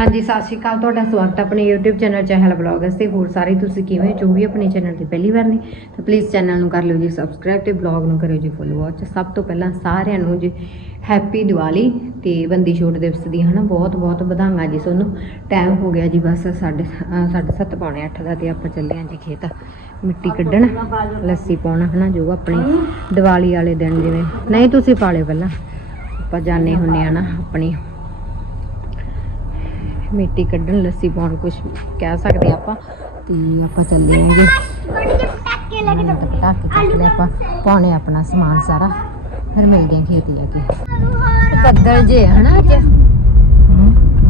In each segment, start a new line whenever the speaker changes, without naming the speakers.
ਹਾਂਜੀ ਸਤਿ ਸ਼੍ਰੀ ਅਕਾਲ। ਤੁਹਾਡਾ ਸਵਾਗਤ ਹੈ ਆਪਣੇ YouTube ਚੈਨਲ ਚਹਿਲ ਬਲੌਗਸ ਤੇ ਹੋਰ ਸਾਰੇ ਤੁਸੀਂ ਕਿਵੇਂ ਜੋ ਵੀ ਆਪਣੇ ਚੈਨਲ ਤੇ ਪਹਿਲੀ ਵਾਰ ਨੇ ਤਾਂ ਪਲੀਜ਼ ਚੈਨਲ ਨੂੰ ਕਰ ਲਿਓ ਜੀ ਸਬਸਕ੍ਰਾਈਬ ਤੇ ਬਲੌਗ ਨੂੰ ਕਰਿਓ ਜੀ ਫੁੱਲ ਵਾਚ ਸਭ ਤੋਂ ਪਹਿਲਾਂ ਸਾਰਿਆਂ ਨੂੰ ਜੀ ਹੈਪੀ ਦੀਵਾਲੀ ਤੇ ਬੰਦੀ ਛੋਟ ਦਿਵਸ ਦੀ ਹਨਾ? ਬਹੁਤ ਬਹੁਤ ਵਧਾਈਆਂ ਜੀ ਤੁਹਾਨੂੰ। ਟਾਈਮ ਹੋ ਗਿਆ ਜੀ ਬਸ ਸਾਢੇ ਅਹ ਸਾਢੇ ਸੱਤ ਪੌਣੇ ਅੱਠ ਦਾ ਤੇ ਆਪਾਂ ਚੱਲੇ ਹਾਂ ਜੀ ਖੇਤ। ਮਿੱਟੀ ਕੱਢਣ ਲੱਸੀ ਪਾਉਣਾ ਹਨਾ? ਜੋ ਆਪਣੀ ਦੀਵਾਲੀ ਵਾਲੇ ਦਿਨ ਜਿਵੇਂ ਨਹੀਂ ਤੁਸੀਂ ਪਾਲੇ ਪਹਿਲਾਂ। ਆਪਾਂ ਜਾਣੇ ਹੁੰਨੇ ਆ ਨਾ ਆਪਣੀ ਮਿੱਟੀ ਕੱਢਣ ਲੱਸੀ ਪਾਉਣ ਕੁਝ ਕਹਿ ਸਕਦੇ ਆਪਾਂ। ਤੇ ਆਪਾਂ ਚੱਲੇ ਆਂਗੇ
ਪਟਾਕੇ ਲੈ ਕੇ
ਲੈ ਆਪਾਂ ਪਾਉਣੇ ਆਪਣਾ ਸਮਾਨ ਸਾਰਾ। ਫਿਰ ਮਿਲਦੇ ਆਂ ਖੇਤ ਜਾ ਕੇ। ਬੱਦਲ ਜੇ ਹਨਾ ਅੱਜ?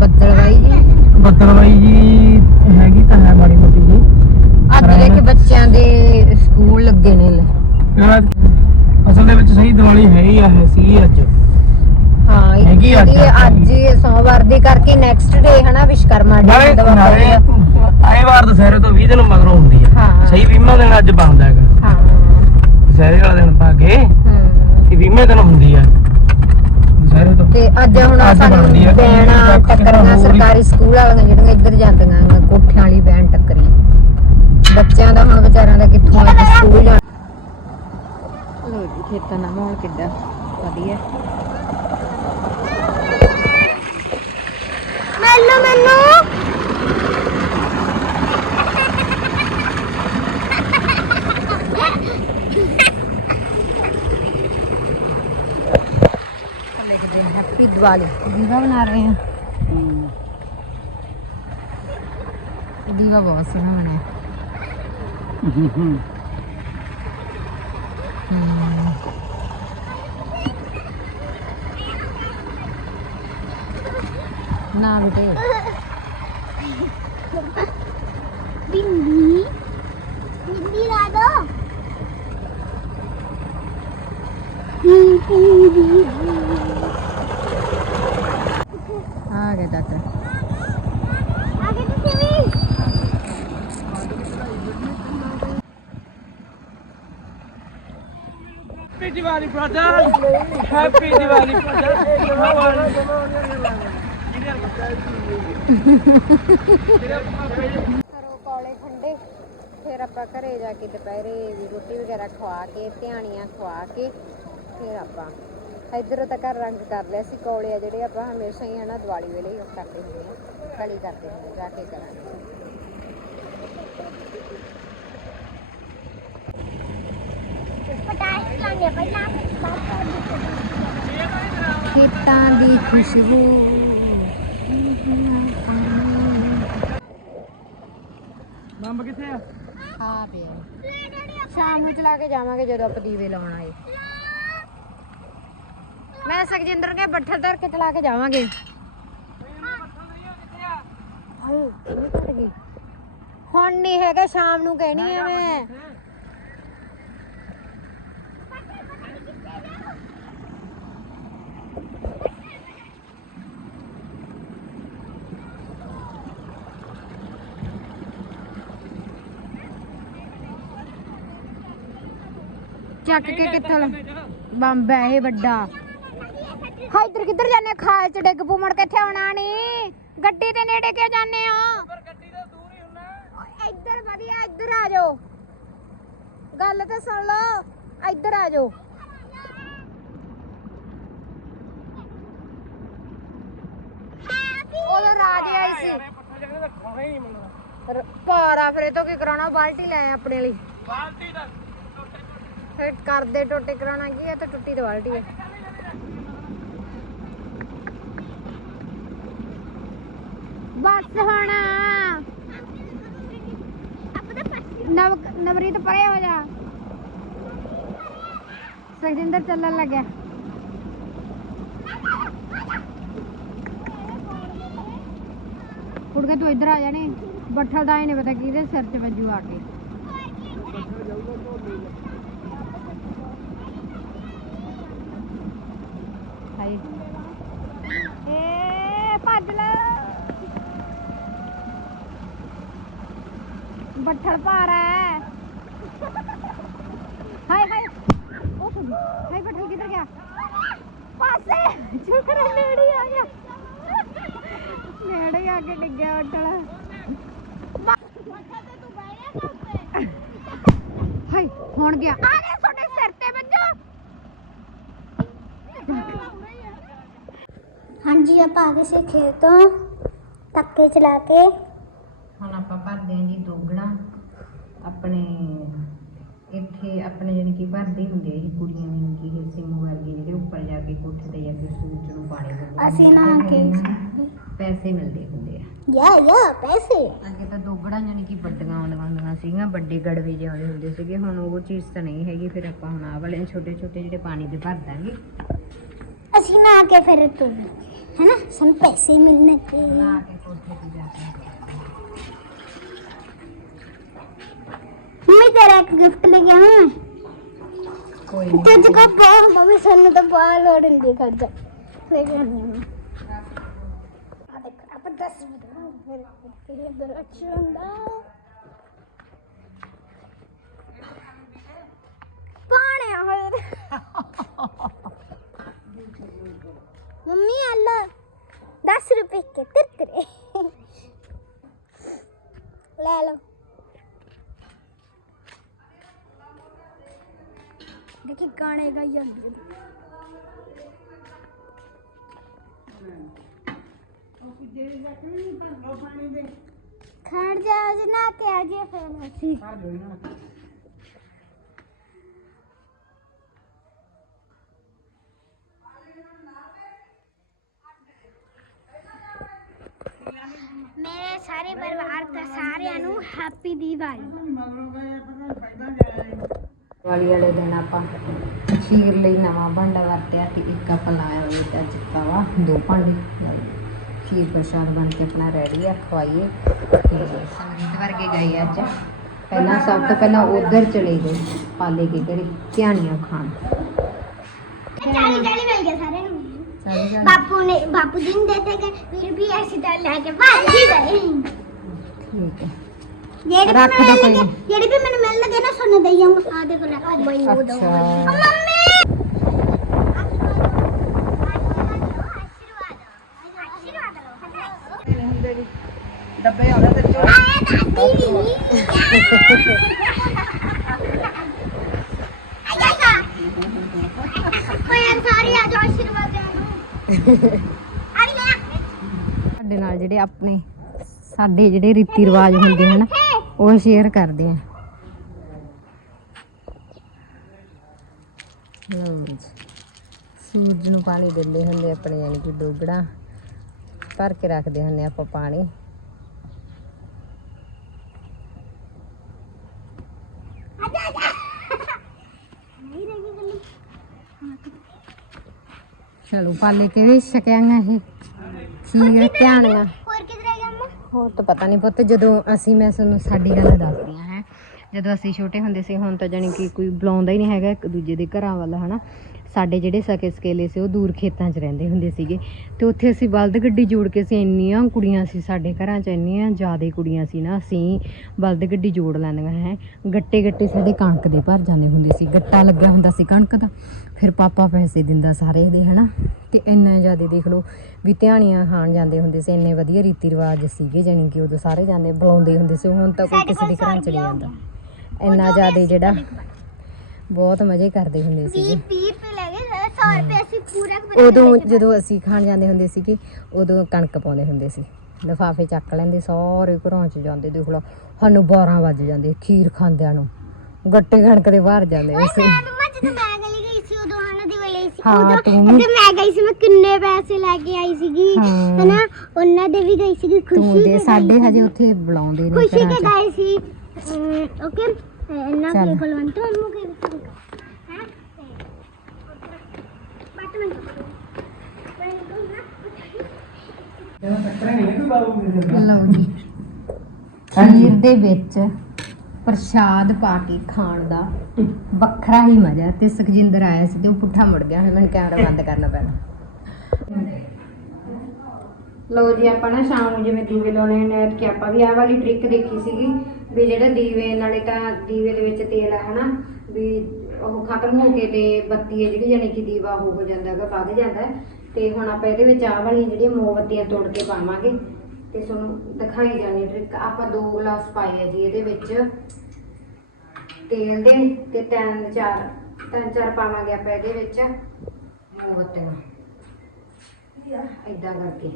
ਬੱਦਲ ਵਾਈ ਜੀ।
ਬੱਦਲਵਾਈ ਜੀ ਹੈਗੀ ਤਾਂ ਹੈ ਮਾੜੀ ਮੋਟੀ ਜੀ।
ਅੱਜ ਦੇਖ ਬੱਚਿਆਂ ਦੇ ਸਕੂਲ ਲੱਗੇ ਨੇ ਲੈ।
ਅਸਲ ਦੇ ਵਿੱਚ ਸਹੀ ਦੀਵਾਲੀ ਹੈ ਹੀ ਆ ਹੈ ਸੀ ਅੱਜ।
ਹਾਂ ਇਹ-
ਹੈਗੀ ਅੱਜ
ਇਹਦੀ ਅੱਜ ਹੀ ਸੋਮਵਾਰ ਦੀ ਕਰਕੇ ਨੈਕਸਟ ਡੇ ਹਨਾ ਵਿਸ਼ਕਰਮਾ
ਨਾਲੇ
ਡੇ ਦਾ
ਨਾਲੇ ਆਏ ਵਾਰ ਦੁਸਹਿਰੇ ਤੋਂ 20 ਦਿਨ ਮਗਰੋਂ ਹੁੰਦੀ ਆ।
ਹਾਂ।
ਸਹੀ 20ਵਾਂ ਦਿਨ ਅੱਜ ਬਣਦਾ ਹੈਗਾ।
ਹਾਂ।
ਦੁਸਹਿਰੇ ਵਾਲਾ ਦਿਨ ਪਾ ਕੇ
ਹਮ।
ਕਿ 20ਵੇਂ ਦਿਨ ਹੁੰਦੀ ਆ। ਦੁਸਹਿਰੇ ਤੋਂ
ਤੇ ਅੱਜ ਹੁਣ
ਅੱਜ
ਸਾਨੂੰ
ਬਣਦੀ ਆ,
ਬੈਣਾ
ਬਾਕੀ
ਟੱਕਰੀਆਂ
ਹੋਰ ਹੀ-
ਸਰਕਾਰੀ ਸਕੂਲ ਵਾਲੀਆਂ ਜਿਹੜੀਆਂ ਇੱਧਰ ਜਾਂਦੀਆਂ ਆਂ, ਕੋਠਿਆਂ ਵਾਲੀ ਬੈਣ ਟੱਕਰੀ। ਬੱਚਿਆਂ ਦਾ ਹੁਣ ਵਿਚਾਰਿਆਂ ਦਾ ਕਿੱਥੋਂ ਅੱਜ ਸਕੂਲ ਜਾਣਾ। ਲੋ ਜੀ ਖੇਤਾਂ ਦਾ ਮਾਹੌਲ ਕਿੱਦਾਂ? ਵਧੀਆ।
ਮੈਨੂੰ ਮੈਨੂੰ
ਆਪਾਂ ਲਿਖਦੇ ਹਾਂ ਹੈਪੀ ਦੀਵਾਲੀ ਦੀਵਾ ਬਣਾ ਰਹੇ ਹਾਂ ਦੀਵਾ ਬਹੁਤ ਸੋਹਣਾ ਬਣਿਆ ਹਮ। ਨਾ ਬੇਟੇ
ਬਿੰਦੀ। ਬਿੰਦੀ ਲਾ ਦੋ।
ਆ ਗਿਆ ਦਾਤਰਾ
ਆਗੇ ਤੁਸੀਂ ਵੀ?
Happy Diwali brother happy Diwali
ਘਰੋਂ ਕੋਲੇ ਠੰਡੇ ਫਿਰ ਆਪਾਂ ਘਰੇ ਜਾ ਕੇ ਦੁਪਹਿਰੇ ਵੀ ਰੋਟੀ ਵਗੈਰਾ ਖਵਾ ਕੇ, ਧਿਆਣੀਆਂ ਖਵਾ ਕੇ, ਫਿਰ ਆਪਾਂ ਇਧਰੋਂ ਤਾਂ ਘਰ ਰੰਗ ਕਰ ਲਿਆ ਸੀ, ਕੋਲੇ ਆ ਜਿਹੜੇ ਆਪਾਂ ਹਮੇਸ਼ਾ ਹੀ ਹਨਾ ਦੀਵਾਲੀ ਵੇਲੇ ਹੀ ਉਹ ਕਰਦੇ ਹੁੰਦੇ ਆ ਖੜੀ ਕਰਦੇ ਹੁੰਦੇ ਜਾ ਕੇ ਕਰਾਂਗੇ। ਖੇਤਾਂ ਦੀ ਖੁਸ਼ਬੂ।
ਬੰਬ ਕਿੱਥੇ ਆ?
ਆ ਪਿਆ। ਸ਼ਾਮ ਨੂੰ ਚਲਾ ਕੇ ਜਾਵਾਂਗੇ ਜਦੋਂ ਆਪਾਂ ਦੀਵੇ ਲਾਉਣ ਆਏ। ਮੈਂ ਸੁਖਜਿੰਦਰ ਕੇ ਬੱਠਲ ਧਰ ਕੇ ਚਲਾ ਕੇ ਜਾਵਾਂਗੇ। ਹਾਏ ਇਹ ਕੱਟ ਗਈ? ਹੁਣ ਨਹੀਂ ਹੈਗਾ ਸ਼ਾਮ ਨੂੰ ਕਹਿਣੀ ਆ ਮੈਂ ਚੱਕ ਕੇ ਕਿੱਥੋਂ ਲਾ ਬੰਬ ਹੈ ਇਹ ਵੱਡਾ। ਹਾਂ ਇੱਧਰ ਕਿੱਧਰ ਜਾਂਦੇ ਖਾਲ ਚ ਡਿੱਗ ਪੂ ਮੁੜ ਕੇ ਇੱਥੇ ਆਉਣਾ ਨਹੀਂ। ਗੱਡੀ ਤੇ ਨੇੜੇ ਕਿਉਂ ਜਾਂਦੇ ਹੋ? ਇੱਧਰ ਵਧੀਆ ਇੱਧਰ ਆ ਜਾਓ। ਗੱਲ ਤਾਂ ਸੁਣ ਲਓ ਇੱਧਰ ਆ ਜਾਓ। ਉਹ ਰਾਜ ਆਈ ਸੀ। ਰ- ਭਾਰਾ ਫਿਰ ਇਹ ਤੋਂ ਕੀ ਕਰਾਉਣਾ? ਬਾਲਟੀ ਲੈ ਆਏ ਆਪਣੇ ਲਈ। ਫਿਰ ਕਰਦੇ ਟੋਟੇ ਕਰਾਉਣਾ ਕੀ ਹੈ ਤੇ ਟੁੱਟੀ ਤੇ ਬਾਲਟੀ ਹੈ। ਬਸ ਹੁਣ। ਨਵ ਨਵਰੀਤ ਪਰੇ ਹੋ ਜਾ। ਸੁਖਜਿੰਦਰ ਚੱਲਣ ਲੱਗਿਆ। ਕੁੜਕੇ ਤੂੰ ਇੱਧਰ ਆ ਜਾਣੇ ਬੱਠਲ ਦਾ ਹੀ ਨਹੀਂ ਪਤਾ ਕਿਹਦੇ ਸਿਰ 'ਚ ਵੱਜੂ ਆ ਕੇ। ਹਾਏ ਏ ਭੱਜ ਲੈ। ਬੱਠਲ ਹੈ ਹਾਏ ਹਾਏ। ਉਹ ਸੁਣ। ਹਾਏ ਬੱਠਲ ਕਿੱਧਰ ਗਿਆ? ਪਾਸੇ। ਹੈ ਨੇੜੇ ਆ ਗਿਆ। ਨੇੜੇ
ਆ ਕੇ ਡਿੱਗਿਆ ਉੱਟਲਾ
ਹਾਏ ਹੁਣ ਗਿਆ।
ਆ ਲੈ ਤੁਹਾਡੇ ਸਿਰ ਤੇ ਵੱਜੋ ਹਾਂਜੀ ਆਪਾਂ ਆ ਗਏ ਸੀ ਖੇਤੋਂ ਟੱਕੇ ਚਲਾ ਕੇ।
ਹੁਣ ਆਪਾਂ ਭਰਦੇ ਹਾਂ ਜੀ ਦੋਗਣਾ। ਆਪਣੇ ਇੱਥੇ ਆਪਣੇ ਜਾਣੀ ਕਿ ਭਰਦੇ ਹੁੰਦੇ ਆ ਇਹ ਕੁੜੀਆਂ ਜਾਣੀ ਕਿ ਇਹ ਸਿੰਮੂ ਵਰਗੇ ਜਿਹੜੇ ਉੱਪਰ ਜਾ ਕੇ ਕੋਠੇ ਤੇ ਜਾ ਕੇ ਸੂਰਜ ਨੂੰ ਪਾਣੀ ਦਿੰਦੇ
ਅਸੀਂ
ਨੇ, ਤੇ
ਕੇ
ਨੂੰ ਪੈਸੇ ਮਿਲਦੇ ਹੁੰਦੇ ਆ।
ਯਾ ਯਾ ਪੈਸੇ।
ਅੱਗੇ ਤਾਂ ਦੋਗੜਾ ਜਾਣੀ ਕਿ ਵੱਡੀਆਂ ਆਉਂਦੀਆਂ ਸੀਗੀਆਂ ਵੱਡੇ ਗੜਵੇ ਜਿਹੇ ਆਉਂਦੇ ਹੁੰਦੇ ਸੀਗੇ। ਹੁਣ ਉਹ ਚੀਜ਼ ਤਾਂ ਨਹੀਂ ਹੈਗੀ ਫਿਰ ਆਪਾਂ ਹੁਣ ਆਹ ਵਾਲੇ ਛੋਟੇ ਛੋਟੇ ਜਿਹੜੇ ਪਾਣੀ ਦੇ ਭਰ ਦਾਂਗੇ।
ਅਸੀਂ ਨਹਾ ਕੇ ਫਿਰ ਤੁਰ ਹੈਨਾ ਸਾਨੂੰ ਪੈਸੇ ਮਿਲਣੇ
ਜਾ ਕੇ
ਮੰਮੀ ਤੇਰਾ ਇੱਕ ਗਿਫਟ ਲੈ ਕੇ ਆਵਾਂ।
ਕੋਈ
ਤੇ ਜਗਾ ਪਾ ਮੰਮੀ ਸਾਨੂੰ ਤਾਂ ਪਾ ਲੋੜ ਹੁੰਦੀ ਕਰ ਜਾ ਲੈ ਕੇ ਆਨੀ ਮੈਂ ਆ ਦੇਖ ਆਪਾਂ 10 ਮਿੰਟ ਫਿਰ ਇਹ ਅੱਛਾ ਹੁੰਦਾ। ਪਾਣੀ ਹੋਰ ਮੰਮੀ ਆਲਾ 10 ਰੁਪਏ ਕੇ ਤਿਰਤਰੇ ਲੈ ਲਓ। ਦੇਖੀ, ਗਾਣੇ ਗਾਈ ਜਾਂਦੀ ਖੜ ਜਾ ਜਨਾ ਤੇ ਆ ਜੇ ਸਾਰੇ ਪਰਿਵਾਰ ਦਾ ਸਾਰਿਆਂ ਨੂੰ ਹੈਪੀ ਦੀਵਾਲੀ।
ਦੀਵਾਲੀ ਵਾਲੇ ਦਿਨ ਆਪਾਂ ਖੀਰ ਲਈ ਨਵਾਂ ਭਾਂਡਾ ਵਰਤਿਆ ਤੇ ਇੱਕ ਆਪਾਂ ਲਾਇਆ ਹੋਇਆ ਤੇ ਅੱਜ ਤਵਾ ਦੋ ਭਾਂਡੇ। ਖੀਰ ਪ੍ਰਸ਼ਾਦ ਬਣ ਕੇ ਆਪਣਾ ਰੈਡੀ ਆ ਖਵਾਈਏ। ਤੇ ਸੰਗੀਤ ਵਰਗੇ ਗਏ ਅੱਜ। ਪਹਿਲਾਂ ਸਭ ਤੋਂ ਪਹਿਲਾਂ ਉਧਰ ਚਲੇ ਗਏ ਪਾਲੇ ਕੇ ਘਰੇ ਧਿਆਨੀਆਂ ਖਾਣ।
ਚਾਲੀ ਚਾਲੀ ਮਿਲ ਗਿਆ ਸਾਰਿਆਂ ਨੂੰ।
ਸਾਰੇ
ਬਾਪੂ ਨੇ ਬਾਪੂ ਜੀ ਨੇ ਦੇਤੇ ਗਏ ਫਿਰ ਵੀ ਅਸੀਂ ਤਾਂ ਲੈ ਕੇ ਭਾਗ ਹੀ ਗਏ।
ਠੀਕ ਹੈ।
ਜਿਹੜੇ ਵੀ
ਰੱਖ
ਮਿਲ
ਕੋਈ।
ਜਿਹੜੇ ਵੀ ਮੈਨੂੰ ਮਿਲ ਲਗੇ ਨਾ ਸੁਣ ਦਈ ਜਾਊਂਗਾ ਆ ਦੇਖੋ ਲੈ ਮੈਨੂੰ ਦੋ। ਮੰਮੀ!
ਡੱਬੇ ਆਉਂਦੇ ਤੇ ਚੋ
ਆਇਆ ਦਾਦੀ ਆਇਆ ਕੋਈ ਸਾਰੀ ਆ ਜੋ ਆਸ਼ੀਰਵਾਦ ਦੇ ਨੂੰ ਆ ਵੀ ਲੈ
ਸਾਡੇ ਨਾਲ ਜਿਹੜੇ ਆਪਣੇ, ਸਾਡੇ ਜਿਹੜੇ ਰੀਤੀ ਰਿਵਾਜ ਹੁੰਦੇ ਹਨ, ਉਹ ਸ਼ੇਅਰ ਕਰਦੇ ਆ। ਸੂਰਜ ਨੂੰ ਪਾਣੀ ਦਿੰਦੇ ਹੁੰਦੇ ਆਪਣੇ, ਯਾਨੀ ਕਿ ਡੋਗੜਾ, ਭਰ ਕੇ ਰੱਖਦੇ ਹੁੰਦੇ ਆਪਾਂ ਪਾਣੀ
ਆਜਾ ਆਜਾ ਨਹੀਂ ਰਹੀ ਗੱਲੀ
ਚਲੋ ਪਾਲੇ ਕੇ ਵੀ ਛਕਿਆਂਗਾ ਇਹ। ਖੀਰ ਧਿਆਨੀਆਂ
ਹੋਰ ਕਿਧਰ ਆ ਗਿਆ ਅੰਮਾ
ਹੋਰ ਤਾਂ ਪਤਾ ਨਹੀਂ ਪੁੱਤ ਜਦੋਂ ਅਸੀਂ ਮੈਂ ਤੁਹਾਨੂੰ ਸਾਡੀ ਗੱਲ ਦੱਸਦੀ ਹਾਂ ਹੈ। ਜਦੋਂ ਅਸੀਂ ਛੋਟੇ ਹੁੰਦੇ ਸੀ ਹੁਣ ਤਾਂ ਜਾਣੀ ਕਿ ਕੋਈ ਬੁਲਾਉਂਦਾ ਹੀ ਨਹੀਂ ਹੈਗਾ ਇੱਕ ਦੂਜੇ ਦੇ ਘਰਾਂ ਵੱਲ ਹਨਾ? ਸਾਡੇ ਜਿਹੜੇ ਸਕੇ ਸਕੇਲੇ ਸੀ ਉਹ ਦੂਰ ਖੇਤਾਂ 'ਚ ਰਹਿੰਦੇ ਹੁੰਦੇ ਸੀਗੇ। ਤੇ ਉੱਥੇ ਅਸੀਂ ਬਲਦ ਗੱਡੀ ਜੋੜ ਕੇ ਅਸੀਂ ਇੰਨੀਆਂ ਕੁੜੀਆਂ ਸੀ ਸਾਡੇ ਘਰਾਂ 'ਚ ਇੰਨੀਆਂ ਜ਼ਿਆਦੇ ਕੁੜੀਆਂ ਸੀ ਨਾ ਅਸੀਂ ਬਲਦ ਗੱਡੀ ਜੋੜ ਲੈਂਦੀਆਂ ਹੈ। ਗੱਟੇ ਗੱਟੇ ਸਾਡੇ ਕਣਕ ਦੇ ਭਰ ਜਾਂਦੇ ਹੁੰਦੇ ਸੀ ਗੱਟਾ ਲੱਗਿਆ ਹੁੰਦਾ ਸੀ ਕਣਕ ਦਾ। ਫਿਰ ਪਾਪਾ ਪੈਸੇ ਦਿੰਦਾ ਸਾਰੇ ਦੇ ਹਨਾ। ਤੇ ਇੰਨਾ ਜ਼ਿਆਦਾ ਦੇਖ ਲਓ ਵੀ ਧਿਆਣੀਆਂ ਖਾਣ ਜਾਂਦੇ ਹੁੰਦੇ ਸੀ ਇੰਨੇ ਵਧੀਆ ਰੀਤੀ ਰਿਵਾਜ ਸੀਗੇ ਜਾਣੀ ਕਿ ਉਦੋਂ ਸਾਰੇ ਜਾਂਦੇ ਬੁਲਾਉਂਦੇ ਹੁੰਦੇ ਸੀ ਹੁਣ ਤਾਂ ਕੋਈ ਕਿਸੇ ਦੇ ਘਰਾਂ ਚ ਨਹੀਂ ਜਾਂਦਾ ਇੰਨਾ ਜ਼ਿਆਦਾ ਜਿਹੜਾ ਬਹੁਤ ਮਜ਼ੇ ਕਰਦੇ ਹੁੰਦੇ ਸੀਗੇ।
100 ਰੁਪਏ ਅਸੀਂ ਪੂਰਾ ਕੁ
ਉਦੋਂ ਜਦੋਂ ਅਸੀਂ ਖਾਣ ਜਾਂਦੇ ਹੁੰਦੇ ਸੀਗੇ ਉਦੋਂ ਕਣਕ ਪਾਉਂਦੇ ਹੁੰਦੇ ਸੀ। ਲਿਫਾਫੇ ਚੱਕ ਲੈਂਦੇ ਸਾਰੇ ਘਰਾਂ ਚ ਜਾਂਦੇ। ਦੇਖ ਲਓ ਸਾਨੂੰ 12 ਵੱਜ ਜਾਂਦੇ ਖੀਰ ਖਾਂਦਿਆਂ ਨੂੰ। ਗੱਟੇ ਕਣਕ ਦੇ ਬਾਹਰ ਜਾਂਦੇ ਅਸੀਂ।
ਗਈ ਸੀ
ਹਾਂ, ਤੂੰ
ਮੈਂ ਗਈ ਸੀ ਮੈਂ ਕਿੰਨੇ ਪੈਸੇ ਲੈ ਕੇ ਆਈ ਸੀਗੀ।
ਹਾਂ।
ਹਨਾ ਉਹਨਾਂ ਦੇ ਵੀ ਗਈ ਸੀਗੀ
ਤੂੰ
ਖੁਸ਼ੀ
ਦੇ
ਦੇ
ਸਾਡੇ
ਗਈ
ਹਜੇ
ਸੀਗੀ।
ਉੱਥੇ ਬੁਲਾਉਂਦੇ ਨੇ
ਖੁਸ਼ੀ
ਘਰਾਂ
ਕੇ
ਚ।
ਗਏ ਸੀ। ਓਕੇ ਨਾ
ਚੱਲ।
ਕੇ ਕੁਲਵੰਤ ਮੰਮੂ ਕੇ ਹੈ ਬਟ ਮੈਂ
ਲਓ ਜੀ। ਖੀਰ ਦੇ ਵਿੱਚ ਪ੍ਰਸ਼ਾਦ ਪਾ ਕੇ ਖਾਣ ਦਾ ਵੱਖਰਾ ਹੀ ਮਜ਼ਾ ਤੇ ਸੁਖਜਿੰਦਰ ਆਇਆ ਸੀ ਤੇ ਉਹ ਪੁੱਠਾ ਮੁੜ ਗਿਆ। ਹੁਣ ਮੈਨੂੰ ਕੈਮਰਾ ਬੰਦ ਕਰਨਾ ਪੈਣਾ। ਲਓ ਜੀ, ਆਪਾਂ ਨਾ ਸ਼ਾਮ ਨੂੰ ਜਿਵੇਂ ਦੀਵੇ ਲਾਉਣੇ ਨੇ ਕਿ ਆਪਾਂ ਵੀ ਆਹ ਵਾਲੀ ਟ੍ਰਿਕ ਦੇਖੀ ਸੀਗੀ ਵੀ ਜਿਹੜਾ ਦੀਵੇ, ਨਾਲੇ ਤਾਂ ਦੀਵੇ ਦੇ ਵਿੱਚ ਤੇਲ ਆ, ਹਨਾ? ਵੀ ਉਹ ਖਤਮ ਹੋ ਕੇ ਤੇ ਬੱਤੀ ਹੈ ਜਿਹੜੀ ਜਾਨੀ ਕਿ ਦੀਵਾ ਉਹ ਹੋ ਜਾਂਦਾ ਹੈਗਾ, ਵੱਧ ਜਾਂਦਾ ਹੈ। ਤੇ ਹੁਣ ਆਪਾਂ ਇਹਦੇ ਵਿੱਚ ਆਹ ਵਾਲੀਆਂ ਜਿਹੜੀਆਂ ਮੋਮਬੱਤੀਆਂ ਤੋੜ ਕੇ ਪਾਵਾਂਗੇ। ਤੇ ਤੁਹਾਨੂੰ ਦਿਖਾਈ ਜਾਣੀ ਟ੍ਰਿਕ ਆਪਾਂ ਦੋ ਗਲਾਸ ਪਾਏ ਆ ਜੀ ਇਹਦੇ ਵਿੱਚ। ਤੇਲ ਦੇ ਤੇ ਤਿੰਨ ਚਾਰ ਤਿੰਨ ਚਾਰ ਪਾਵਾਂਗੇ ਆਪਾਂ ਇਹਦੇ ਵਿੱਚ ਮੋਮਬੱਤੀਆਂ। ਏਦਾਂ ਕਰਕੇ।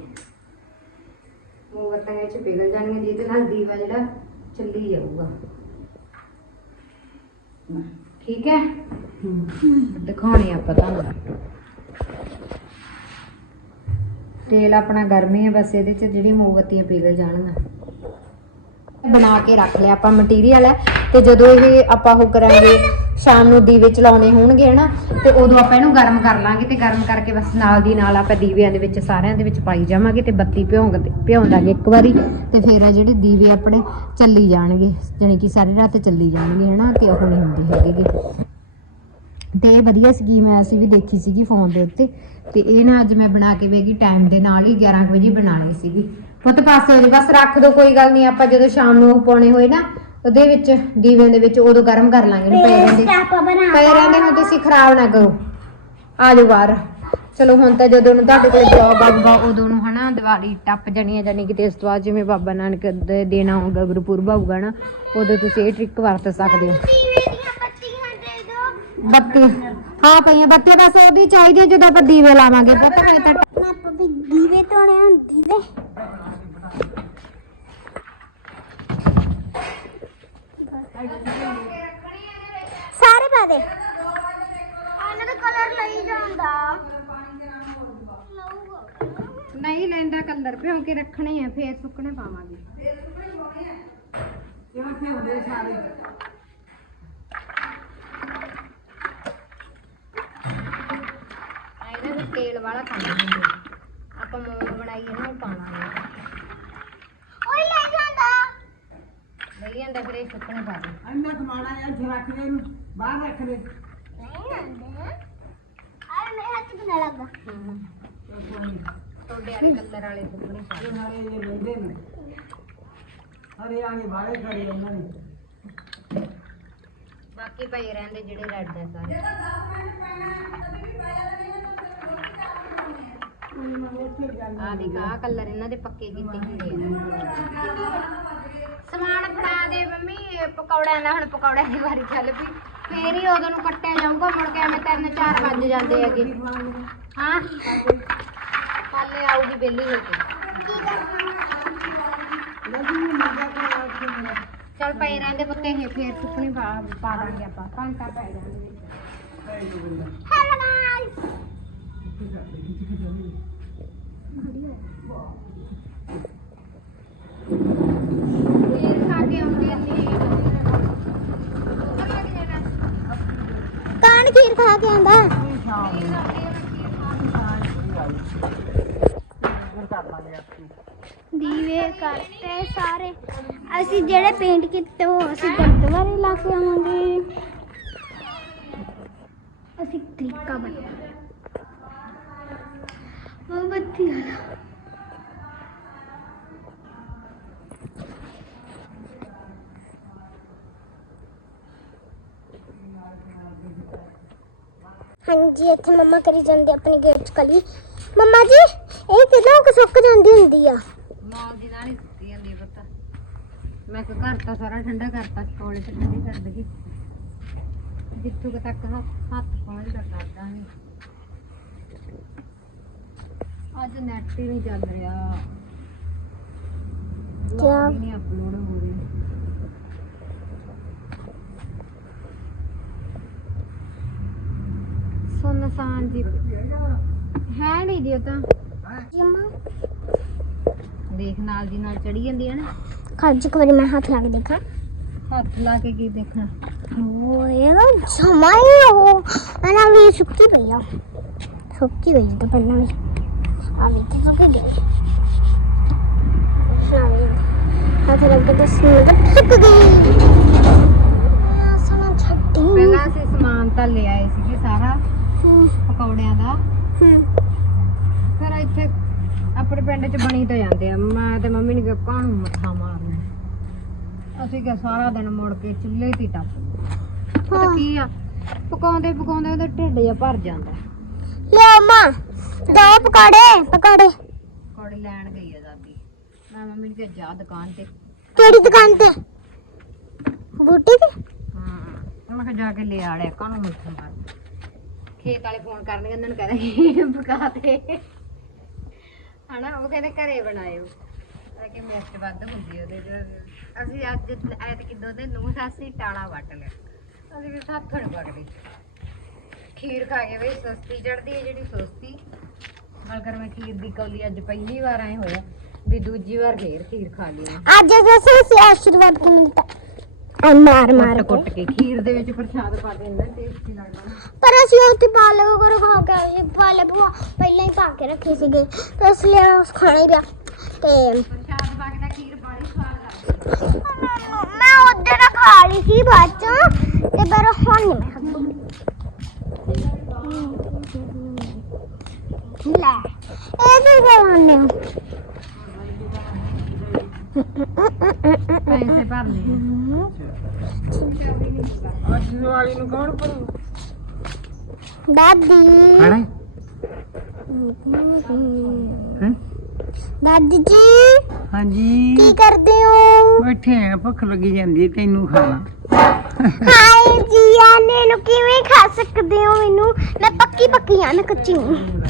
ਮੋਮਬੱਤੀਆਂ ਵਿੱਚ ਚ ਪਿਘਲ ਜਾਣਗੀਆਂ ਜਿਹਦੇ ਨਾਲ ਦੀਵਾ ਜਿਹੜਾ ਚੱਲੀ ਜਾਊਗਾ। ਠੀਕ ਹੈ? ਦਿਖਾਉਣੀ ਆਪਾਂ ਤੁਹਾਨੂੰ। ਤੇਲ ਆਪਣਾ ਗਰਮ ਹੈ ਬਸ ਇਹਦੇ ਚ ਜਿਹੜੀ ਮੋਮਬੱਤੀਆਂ ਪਿਘਲ ਜਾਣਗੀਆਂ। ਬਣਾ ਕੇ ਰੱਖ ਲਿਆ ਆਪਾਂ ਮਟੀਰੀਅਲ ਹੈ ਤੇ ਜਦੋਂ ਇਹ ਆਪਾਂ ਉਹ ਕਰਾਂਗੇ, ਸ਼ਾਮ ਨੂੰ ਦੀਵੇ ਚਲਾਉਣੇ ਹੋਣਗੇ ਹਨਾ, ਤੇ ਉਦੋਂ ਆਪਾਂ ਇਹਨੂੰ ਗਰਮ ਕਰ ਲਾਂਗੇ ਤੇ ਗਰਮ ਕਰਕੇ ਬਸ ਨਾਲ ਦੀ ਨਾਲ ਆਪਾਂ ਦੀਵਿਆਂ ਦੇ ਵਿੱਚ ਸਾਰਿਆਂ ਦੇ ਵਿੱਚ ਪਾਈ ਜਾਵਾਂਗੇ ਤੇ ਬੱਤੀ ਭਿਉਂਗ ਭਿਉਂ ਦਾਂਗੇ ਇੱਕ ਵਾਰੀ ਤੇ ਫਿਰ ਇਹ ਜਿਹੜੇ ਦੀਵੇ ਆਪਣੇ ਚੱਲੀ ਜਾਣਗੇ, ਜਾਣੀ ਕਿ ਸਾਰੀ ਰਾਤ ਚੱਲੀ ਜਾਣਗੇ ਹਨਾ, ਤੇ ਉਹ ਨਹੀਂ ਹੁੰਦੇ ਹੈਗੀ ਤੇ ਇਹ ਵਧੀਆ ਸਕੀਮ ਹੈ ਅਸੀਂ ਵੀ ਦੇਖੀ ਸੀਗੀ ਫੋਨ ਦੇ ਉੱਤੇ, ਤੇ ਇਹ ਨਾ ਅੱਜ ਮੈਂ ਬਣਾ ਕੇ ਵੇਗੀ ਟਾਈਮ ਦੇ ਨਾਲ ਹੀ 11 ਕੁ ਵਜੇ ਬਣਾਣੀ ਸੀਗੀ। ਪੁੱਤ ਪਾਸੇ ਹੋ ਜੇ ਬਸ ਰੱਖ ਦੋ ਕੋਈ ਗੱਲ ਨਹੀਂ ਆਪਾਂ ਜਦੋਂ ਸ਼ਾਮ ਨੂੰ ਉਹ ਪਾਉਣੇ ਹੋਏ ਨਾ ਉਹਦੇ ਵਿੱਚ ਦੀਵਿਆਂ ਦੇ ਵਿੱਚ ਉਦੋਂ ਗਰਮ ਕਰ ਲਾਂਗੇ ਉਹਨੂੰ ਪਏ ਰਹਿੰਦੇ
ਆਪਾਂ ਬਣਾ
ਪਏ ਰਹਿੰਦੇ ਹੁਣ ਤੁਸੀਂ ਖਰਾਬ ਨਾ ਕਰੋ। ਆ ਜਾਓ ਬਾਹਰ। ਚਲੋ ਹੁਣ ਤਾਂ ਜਦੋਂ ਨੂੰ ਤੁਹਾਡੇ ਕੋਲ ਜੌਬ ਆਊਗਾ ਉਦੋਂ ਨੂੰ ਹਨਾ ਦੀਵਾਲੀ ਟੱਪ ਜਾਣੀ ਹੈ ਜਾਨੀ ਕਿ ਇਸ ਤੋਂ ਬਾਅਦ ਜਿਵੇਂ ਬਾਬਾ ਨਾਨਕ ਦੇ ਦਿਨ ਆਊਗਾ ਗੁਰਪੁਰਬ ਆਊਗਾ ਨਾ ਉਦੋਂ ਤੁਸੀਂ ਇਹ ਟ੍ਰਿਕ ਵਰਤ ਸਕਦੇ ਹੋ।
ਬੱਤੀਆਂ ਦੇ ਦੋ
ਬੱਤੀ ਹਾਂ ਪਈਆਂ ਬੱਤੀ ਬਸ ਉਹਦੀ ਚਾਹੀਦੀ ਹੈ ਜਦੋਂ ਆਪਾਂ ਦੀਵੇ ਲਾਵਾਂਗੇ। ਪਤਾ ਹੈ ਤਾਂ
ਮੈਂ ਆਪਾਂ ਵੀ ਦੀਵੇ ਤੋਣੇ ਹੁਣ ਦੀਵੇ ਸਾਰੇ ਪਾ ਦੇ। ਇਹਨਾਂ ਦਾ ਕਲਰ ਲਈ ਜਾਂਦਾ।
ਨਹੀਂ ਲੈਂਦਾ ਕਲਰ ਭਿਉਂ ਕੇ ਰੱਖਣੇ ਆ ਫੇਰ ਸੁੱਕਣੇ ਪਾਵਾਂਗੇ। ਆ ਇਹਨਾਂ ਨੂੰ ਤੇਲ ਵਾਲਾ ਖਾਂਦੇ ਹੁੰਦੇ। ਆ। ਆਪਾਂ ਮੋਮ ਬਣਾਈਏ ਨਾ ਉਹ ਪਾਣਾ
ਓਏ ਲੈ ਜਾਂਦਾ
ਲਈ ਜਾਂਦਾ ਫਿਰ ਇਹ ਸੁੱਕਣੇ ਪਾ ਦੇ।
ਅੰਨਾ ਕਮਾਣਾ ਹੈ ਰੱਖ ਦੇ ਇਹਨੂੰ ਬਾਹਰ ਰੱਖ ਦੇ
ਨਹੀਂ ਆਂਦੇ ਆ। ਮੇਰੇ ਹੱਥ ਬਣਾ ਲੱਗਾ।
ਤੁਹਾਡੇ ਵਾਲੇ ਕਲਰ ਵਾਲੇ ਸੁੱਕਣੇ ਪਾ ਦੇ।
ਨਾਲੇ ਇਹ ਲੈਂਦੇ ਨੇ। ਅਰੇ ਆਗੇ ਬਾਹਰ ਖੜੇ ਇਹਨਾਂ ਨੇ।
ਬਾਕੀ ਪਏ ਰਹਿੰਦੇ ਜਿਹੜੇ ਰੈੱਡ ਆ ਸਾਰੇ। ਆ ਦੇਖ ਆਹ ਕਲਰ ਇਹਨਾਂ ਦੇ ਪੱਕੇ ਕੀਤੇ ਹੁੰਦੇ ਆ। ਸਮਾਨ ਫੜਾ ਦੇ ਮੰਮੀ ਇਹ ਪਕੌੜਿਆਂ ਦਾ ਹੁਣ ਪਕੌੜਿਆਂ ਦੀ ਵਾਰੀ ਚੱਲ ਪਈ। ਫੇਰ ਹੀ ਉਦੋਂ ਨੂੰ ਕੱਟਿਆ ਜਾਊਗਾ ਮੁੜ ਕੇ ਐਵੇਂ ਤਿੰਨ ਚਾਰ ਵੱਜ ਜਾਂਦੇ ਹੈਗੇ। ਹਾਂ? ਕੱਲੇ ਆਊਗੀ ਬੇਲੀ ਹੋ ਕੇ। ਚੱਲ ਪਏ ਰਹਿੰਦੇ ਪੁੱਤੇ ਇਹ ਫੇਰ ਸੁੱਕਣੇ ਪਾ ਪਾ ਦਾਂਗੇ ਆਪਾਂ। ਘੰਟਾ ਪੈ ਜਾਣਗੇ
ਹੈਲੋ ਗਾਇਸ
ਫੇਰ ਖਾ ਕੇ ਆਉਂਦੇ ਅਸੀਂ
ਕਾਨ ਖੀਰ ਖਾ ਕੇ ਆਂਦਾ ਦੀਵੇ ਕਰਤੇ ਸਾਰੇ। ਅਸੀਂ ਜਿਹੜੇ ਪੇਂਟ ਕੀਤੇ ਉਹ ਅਸੀਂ ਗੁਰਦੁਆਰੇ ਲਾ ਕੇ ਆਵਾਂਗੇ। ਅਸੀਂ ਤਰੀਕਾ ਬਣਾਇਆ। ਮੋਮਬੱਤੀ ਵਾਲਾ ਹਾਂਜੀ ਇੱਥੇ ਮੰਮਾ ਕਰੀ ਜਾਂਦੇ ਆਪਣੀ ਗੇਟ ਚ ਕਲੀ। ਮੰਮਾ ਜੀ ਇਹ ਕਿਦੋਂ ਕੁ ਸੁੱਕ ਜਾਂਦੀ ਹੁੰਦੀ ਆ?
ਨਾਲ ਦੀ ਨਾਲ ਹੀ ਸੁੱਕੀ ਜਾਂਦੀ ਹੈ ਪੁੱਤ। ਮੈਂ ਕੋ ਘਰ ਤਾਂ ਸਾਰਾ ਠੰਡਾ ਕਰਤਾ ਕੋਲੇ ਤੇ ਠੰਡੀ ਕਰ ਦਗੀ ਜਿੱਥੋਂ ਕੁ ਤੱਕ ਹੱਥ ਹੱਥ ਪਹੁੰਚਦਾ ਕਰਦਾ ਨਹੀਂ ਅੱਜ ਨੈਟ ਹੀ ਨਹੀਂ ਚੱਲ ਰਿਹਾ। ਹੀ ਨਹੀਂ ਅਪਲੋਡ ਹੋ ਰਹੀ ਸੁਨਸਾਨ ਜੀ ਹੈ ਨਹੀਂ ਉਹ ਤਾਂ। ਦੇਖ ਨਾਲ ਦੀ ਨਾਲ ਚੜੀ ਜਾਂਦੀ ਹੈ ਨਾ।
ਖੱਜ ਇੱਕ ਵਾਰੀ ਮੈਂ ਹੱਥ ਲਾ ਕੇ ਦੇਖਾਂ।
ਹੱਥ ਲਾ ਕੇ ਕੀ ਦੇਖਣਾ?
ਓਏ ਨਾ ਜਮਾਈ ਉਹ। ਨਾ ਵੀ ਸੁੱਕੀ ਪਈ ਆ। ਸੁੱਕੀ ਗਈ ਤਾਂ ਪਹਿਲਾਂ ਵੀ ਆ ਵੀ ਤੇ ਸੁੱਕ ਗਈ? ਹੱਥ ਲੱਗ ਕੇ ਦਸ ਮਿੰਟ ਸੁੱਕ ਗਈ। ਆ ਸਮਾਂ ਛੱਡੀ
ਪਹਿਲਾਂ ਅਸੀਂ ਸਮਾਨ ਤਾਂ ਲੈ ਆਏ ਸੀਗੇ ਸਾਰਾ।
ਹੂੰ
ਪਕੌੜਿਆਂ ਦਾ।
ਹੂੰ।
ਫਿਰ ਇੱਥੇ ਆਪਣੇ ਪਿੰਡ 'ਚ ਬਣੀ ਤਾਂ ਜਾਂਦੇ ਆ। ਮੈਂ ਤੇ ਮੰਮੀ ਨੇ ਕਿਹਾ ਕਾਹਨੂੰ ਮੱਥਾ ਮਾਰਨਾ? ਅਸੀਂ ਕਿਹਾ ਸਾਰਾ ਦਿਨ ਮੁੜ ਕੇ ਚੁੱਲ੍ਹੇ ਤੇ ਹੀ ਟੱਪ ਪਤਾ
ਹਾਂ।
ਕੀ ਆ? ਪਕਾਉਂਦੇ ਪਕਾਉਂਦੇ ਉਹਦਾ ਢਿੱਡ ਜਿਹਾ ਭਰ ਜਾਂਦਾ।
ਲਿਆ ਮਾਂ ਦੋ ਪਕੌੜੇ ਪਕੌੜੇ।
ਪਕੌੜੇ ਲੈਣ ਗਈ ਆ ਦਾਦੀ। ਮੈਂ ਮੰਮੀ ਨੂੰ ਕਿਹਾ ਜਾ ਦੁਕਾਨ ਤੇ।
ਕਿਹੜੀ ਦੁਕਾਨ ਤੇ? ਬੂਟੀ ਤੇ?
ਹਾਂ। ਮੈਂ ਕਿਹਾ ਜਾ ਕੇ ਲੈ ਆ ਲਿਆ ਕਾਹਨੂੰ ਮਿੱਠਾ ਮਾਰ ਖੇਤ ਵਾਲੇ ਫੋਨ ਕਰਨਗੇ, ਉਹਨਾਂ ਨੂੰ ਕਹਿੰਦੇ ਪਕਾ ਤੇ ਹਨਾ, ਉਹ ਕਹਿੰਦੇ ਘਰੇ ਬਣਾਇਓ। ਤਾਂ ਕਿ ਮਿਰਚ ਵੱਧ ਹੁੰਦੀ ਉਹਦੇ ਚ। ਅਸੀਂ ਅੱਜ ਐਤ ਕਿਦੋਂ ਦੇ ਨੂੰ ਸਾਸੀ ਟਾਲਾ ਵੱਟ ਲਿਆ। ਅਸੀਂ ਵੀ ਹੱਥ ਨਹੀਂ ਪਕੜੇ ਖੀਰ ਖਾ ਕੇ ਵੀ ਸਸਤੀ ਚੜਦੀ ਹੈ ਜਿਹੜੀ ਸਸਤੀ। ਗੱਲ ਮੈਂ ਖੀਰ ਦੀ ਕੌਲੀ ਅੱਜ ਪਹਿਲੀ ਵਾਰ ਆਏ ਹੋਇਆ ਵੀ ਦੂਜੀ ਵਾਰ ਫੇਰ ਖੀਰ ਖਾ ਲਈ
ਅੱਜ ਅਸੀਂ ਆਸ਼ੀਰਵਾਦ ਨੂੰ ਐ ਮਾਰ ਮਾਰ
ਕੁੱਟ
ਕੇ
ਕੇ ਖੀਰ ਦੇ ਵਿੱਚ ਪ੍ਰਸ਼ਾਦ ਪਾ ਕੇ ਅੰਦਰ ਟੇਸਟੀ ਲੱਗਦਾ
ਪਰ ਅਸੀਂ ਉੱਥੇ ਪਾਲਕ ਕਰ ਖਾ ਕੇ ਆਏ ਸੀ। ਪਾਲਕ ਭੂਆ ਪਹਿਲਾਂ ਹੀ ਪਾ ਕੇ ਰੱਖੇ ਸੀਗੇ। ਤੇ ਇਸ ਲਈ ਉਸ ਖਾਣਾ ਪਿਆ ਤੇ
ਪ੍ਰਸ਼ਾਦ ਪਾ ਕੇ ਤਾਂ ਖੀਰ ਬੜੀ ਸਵਾਦ ਲੱਗਦੀ
ਮੈਂ ਉੱਧਰ ਤਾਂ ਖਾ ਲਈ ਸੀ ਬਾਅਦ ਚ। ਤੇ ਪਰ ਹੁਣ ਨਹੀਂ ਮੈਂ ਖਾਂਦੀ ਲੈ ਇਹ ਕੀ ਕਰਾਉਂਦੇ ਹੋ
ਪੈਸੇ ਭਰਨੇ
ਅੱਜ ਦਿਵਾਲੀ ਨੂੰ। ਕੌਣ ਭਰੂ
ਦਾਦੀ।
ਖਾਣਾ ਹੈ?
ਦਾਦੀ ਜੀ
ਹਾਂਜੀ।
ਕੀ ਕਰਦੇ ਹੋ?
ਬੈਠੇ ਆ ਭੁੱਖ ਲੱਗੀ ਜਾਂਦੀ ਹੈ, ਤੈਨੂੰ ਖਾਣਾ।
ਹਾਏ ਜੀ ਆਨੇ ਨੂੰ ਕਿਵੇਂ ਖਾ ਸਕਦੇ ਹੋ ਮੈਨੂੰ? ਮੈਂ ਪੱਕੀ ਪੱਕੀ ਆ ਮੈਂ ਕੱਚੀ ਨਹੀਂ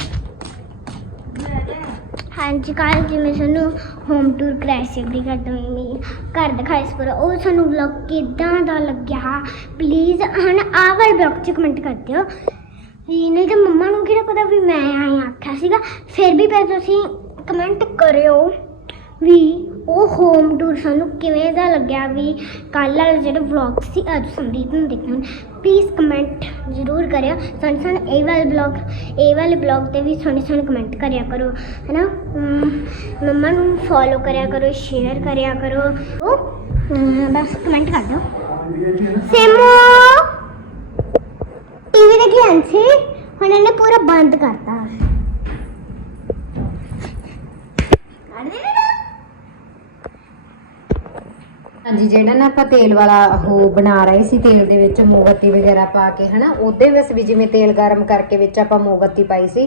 ਹਾਂਜੀ ਕੱਲ ਜਿਵੇਂ ਸਾਨੂੰ ਹੋਮ ਟੂਰ ਕਰਾਇਆ ਸੀ ਆਪਣੀ ਘਰ ਤੋਂ ਮੇਰੀ ਘਰ ਦਿਖਾਇਆ ਸੀ ਪਰ ਉਹ ਸਾਨੂੰ ਵਲੌਗ ਕਿਦਾਂ ਦਾ ਲੱਗਿਆ? ਪਲੀਜ਼ ਹਣ ਆਹ ਵਾਲੇ ਬਲੌਗ 'ਚ ਕਮੈਂਟ ਕਰ ਦਿਓ। ਵੀ ਨਹੀਂ ਤਾਂ ਮੰਮਾ ਨੂੰ ਕਿਹੜਾ ਪਤਾ ਵੀ ਮੈਂ ਆਇਆ, ਆਖਿਆ ਸੀਗਾ। ਫਿਰ ਵੀ ਪਰ ਤੁਸੀਂ ਕਮੈਂਟ ਕਰਿਓ ਵੀ ਉਹ ਹੋਮ ਟੂਰ ਸਾਨੂੰ ਕਿਵੇਂ ਦਾ ਲੱਗਿਆ ਵੀ ਕੱਲ੍ਹ ਵਾਲਾ ਜਿਹੜਾ ਵਲੌਗ ਸੀ ਅੱਜ ਸੰਦੀਪ ਨੂੰ ਦੇਖਣ। ਪਲੀਜ਼ ਕਮੈਂਟ ਜ਼ਰੂਰ ਕਰਿਓ। ਸਾਨੂੰ ਸਾਨੂੰ ਇਹ ਵਾਲੇ ਵਲੌਗ ਇਹ ਵਾਲੇ ਵਲੌਗ ਤੇ ਵੀ ਸੋਹਣੇ ਸੋਹਣੇ ਕਮੈਂਟ ਕਰਿਆ ਕਰੋ ਹੈਨਾ? ਅਮ, ਮੰਮਾ ਨੂੰ ਫੋਲੋ ਕਰਿਆ ਕਰੋ ਸ਼ੇਅਰ ਕਰਿਆ ਕਰੋ। ਉਹ ਬਸ ਕਮੈਂਟ ਕਰ ਦਿਓ। ਸੇਮੋ! ਟੀਵੀ ਦੇ ਕੀ ਸੀ ਹੁਣ ਇਹਨੇ ਪੂਰਾ ਬੰਦ ਕਰਤਾ ਕਰ ਦੇ ਨਾ
ਹਾਂਜੀ, ਜਿਹੜਾ ਨਾ ਆਪਾਂ ਤੇਲ ਵਾਲਾ ਉਹ ਬਣਾ ਰਹੇ ਸੀ, ਤੇਲ ਦੇ ਵਿੱਚ ਮੋਮਬੱਤੀ ਵਗੈਰਾ ਪਾ ਕੇ, ਹਨਾ, ਉਹਦੇ ਵਿੱਚ ਵੀ ਜਿਵੇਂ ਤੇਲ ਗਰਮ ਕਰਕੇ ਵਿੱਚ ਆਪਾਂ ਮੋਮਬੱਤੀ ਪਾਈ ਸੀ,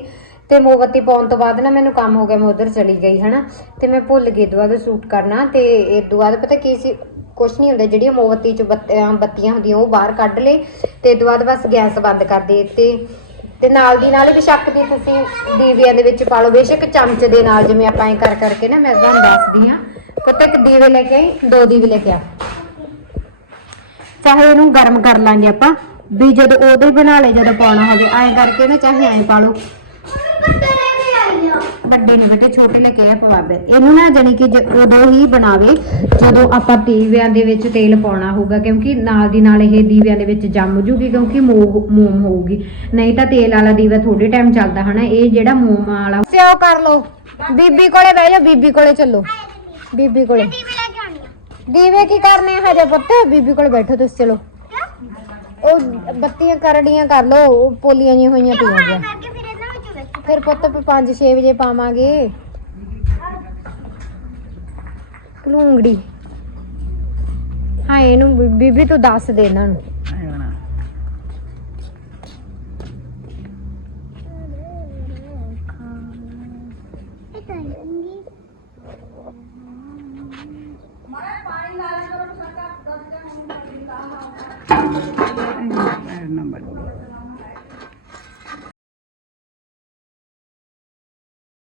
ਤੇ ਮੋਮਬੱਤੀ ਪਾਉਣ ਤੋਂ ਬਾਅਦ ਨਾ ਮੈਨੂੰ ਕੰਮ ਹੋ ਗਿਆ, ਮੈਂ ਉਧਰ ਚਲੀ ਗਈ, ਹਨਾ, ਤੇ ਮੈਂ ਭੁੱਲ ਗਈ ਦੁਆ ਦਾ ਸ਼ੂਟ ਕਰਨਾ, ਤੇ ਇਹ ਤੋਂ ਬਾਅਦ ਪਤਾ ਕੀ ਸੀ, ਕੁਛ ਨਹੀਂ ਹੁੰਦਾ, ਜਿਹੜੀਆਂ ਮੋਮਬੱਤੀ ਚ ਬੱਤੀਆਂ ਹੁੰਦੀਆਂ, ਉਹ ਬਾਹਰ ਕੱਢ ਲਏ, ਤੇ ਇਹ ਤੋਂ ਬਾਅਦ ਬਸ ਗੈਸ ਬੰਦ ਕਰ ਦੇ ਤੇ ਤੇ ਨਾਲ ਦੀ ਨਾਲ ਹੀ ਬੇਸ਼ੱਕ ਦੀ ਤੁਸੀਂ, ਦੀਵਿਆਂ ਦੇ ਵਿੱਚ ਪਾ ਲਓ, ਬੇਸ਼ੱਕ ਚਮਚ ਦੇ ਨਾਲ ਜਿਵੇਂ ਆਪਾਂ ਐ ਕਰ ਕਰਕੇ ਨਾ, ਮੈਂ ਤੁਹਾਨੂੰ ਦੱਸਦੀ ਆ ਪਤਾ ਇੱਕ ਦੀਵੇ ਲੈ ਕੇ ਆਈ ਦੋ ਦੀਵੇ ਲੈ ਕੇ ਆ। ਚਾਹੇ ਇਹਨੂੰ ਗਰਮ ਕਰ ਲਾਂਗੇ ਆਪਾਂ ਵੀ ਜਦੋਂ ਉਹਦੇ ਬਣਾ ਲੈ ਜਦੋਂ ਪਾਉਣਾ ਹੋਵੇ ਐਂ ਕਰਕੇ ਨਾ ਚਾਹੇ ਐਂ ਪਾ ਲਓ।
ਵੱਡੇ
ਨੇ ਬੇਟੇ ਛੋਟੇ ਲੈ ਕੇ ਆ ਪਵਾਬੇ ਇਹਨੂੰ ਨਾ ਜਾਣੀ ਕਿ ਉਦੋਂ ਹੀ ਬਣਾਵੇ ਜਦੋਂ ਆਪਾਂ ਦੀਵਿਆਂ ਦੇ ਵਿੱਚ ਤੇਲ ਪਾਉਣਾ ਹੋਊਗਾ ਕਿਉਂਕਿ ਨਾਲ ਦੀ ਨਾਲ ਇਹ ਦੀਵਿਆਂ ਦੇ ਵਿੱਚ ਜੰਮ ਜੂਗੀ ਕਿਉਂਕਿ ਮੋਮ ਮੋਮ ਹੋਊਗੀ। ਨਹੀਂ ਤਾਂ ਤੇਲ ਵਾਲਾ ਦੀਵਾ ਥੋੜੇ ਟਾਈਮ ਚੱਲਦਾ ਹਨਾ ਇਹ ਜਿਹੜਾ ਮੋਮ ਵਾਲਾ ਸਿਓ ਕਰ ਲਓ। ਬੀਬੀ ਕੋਲੇ ਬਹਿ ਜਾ ਬੀਬੀ ਕੋਲੇ ਚੱਲੋ। ਬੀਬੀ ਕੋਲੇ।
ਟੀਵੀ ਲੈ ਕੇ ਆਣੀ ਆ।
ਦੀਵੇ ਕੀ ਕਰਨੇ ਆ ਹਜੇ ਪੁੱਤ? ਬੀਬੀ ਕੋਲ ਬੈਠੋ ਤੁਸੀਂ ਚਲੋ। ਉਹ ਬੱਤੀਆਂ ਕਰੜੀਆਂ ਕਰ ਲੋ ਉਹ ਪੋਲੀਆਂ ਜੀਆਂ ਹੋਈਆਂ ਪਈਆਂ
ਕਰਕੇ ਫਿਰ ਇਹਨਾਂ ਵਿੱਚ ਵਿੱਚ
ਫਿਰ ਪੁੱਤ 5-6 ਵਜੇ ਪਾਵਾਂਗੇ। ਲੂੰਗੜੀ ਹਾਂ ਇਹਨੂੰ ਬੀਬੀ ਤੂੰ ਦੱਸ ਦੇ ਇਹਨਾਂ ਨੂੰ।